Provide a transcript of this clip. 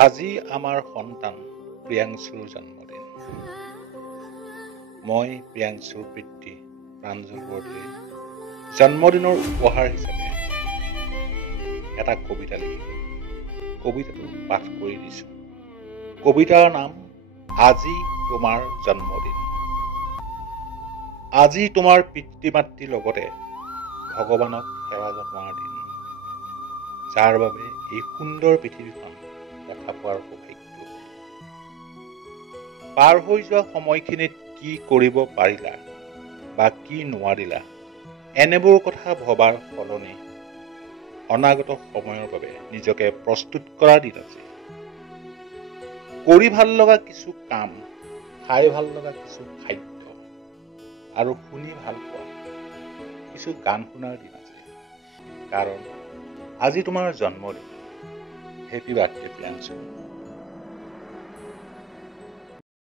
আজি আমাৰ সন্তান প্ৰিয়াংশুৰ জন্মদিন। মই প্ৰিয়াংশুৰ পিতৃ প্ৰাঞ্জল বৰদলৈ জন্মদিনৰ উপহাৰ হিচাপে এটা কবিতা লিখিলোঁ। কবিতাটো পাঠ কৰি দিছোঁ। কবিতাৰ নাম আজি তোমাৰ জন্মদিন। আজি তোমাৰ পিতৃ মাতৃৰ লগতে ভগৱানক সেৱা জনোৱাৰ দিন, যাৰ বাবে এই সুন্দৰ পৃথিৱীখন দেখা পোৱাৰ সৌভাগ্য। পাৰ হৈ যোৱা সময়খিনিত কি কৰিব পাৰিলা বা কি নোৱাৰিলা, এনেবোৰ কথা ভবাৰ সলনি অনাগত সময়ৰ বাবে নিজকে প্ৰস্তুত কৰাৰ দিন আছে। কৰি ভাল লগা কিছু কাম, খাই ভাল লগা কিছু খাদ্য আৰু শুনি ভাল পোৱা কিছু গান শুনাৰ দিন আছে, কাৰণ আজি তোমাৰ জন্মদিন। Happy birthday Priyanshu.